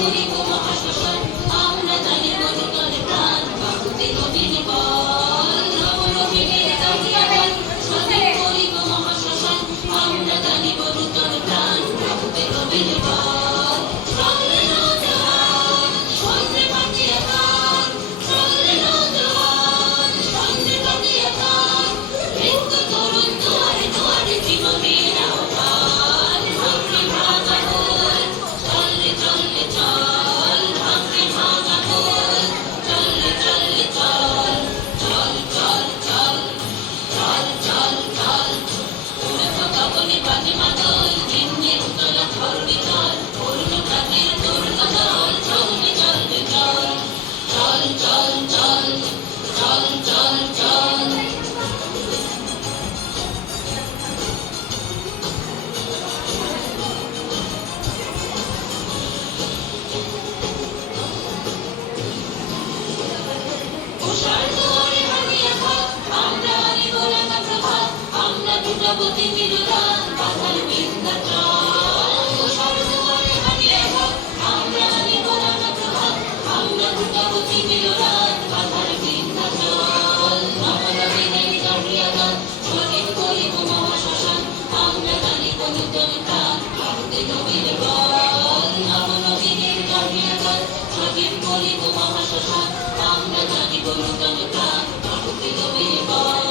করিব মহাশ্মশান, আমরা জানিব নূতন প্রাণ, বাহুতে নবীন বল, নবনবীনের জাগিয়া গান, স্বাধীন করিব মহাশ্মশান, আমরা জানিব নূতন প্রাণ, বাহুতে নবীন বল। চলে নৌজওয়ান, সৈন্যে বাঁচিয়া থাক, চলে নৌজওয়ান, সৈন্যে বাঁচিয়া থাক, মৃত্যু তরুণ দুয়ারে দুয়ারে জীবনের আহ্বান, ভাঙে ভাঙা ঢোল, চলে চলে চল, ভাঙে ভাঙা ঢোল, চলে চলে চল, চল চল চল, চল চল চল, উড়েছ গগনে বাজে মাদল, নিম্নে উতলা ধরণী চল, অরুণ প্রাচীর তরুণ দল, চলবে চলবে চল, চল চল চল, চল চল চল। উষার দুয়ারে হারিয়ে থাক, আমরা আনিব রাঙা প্রভাত, আমরা দুটাবো তিমির রাত, বাধার বিন্ধ্যাচল। উষার দুয়ারে হারিয়ে থাক, আমরা আনিব রাঙা প্রভাত, আমরা দুটাবো তিমির রাত, বাধার বিন্ধ্যাচল। নবনবীনের জাগিয়া গান, স্বাধীন করিব মহাশ্মশান, আমরা জানিব নূতন প্রাণ, বাহুতে নবীন বল। নবনবীনের জাগিয়া গান, স্বাধীন করিব মহাশ্মশান, আমরা জানিব নূতন প্রাণ, বাহুতে নবীন বল।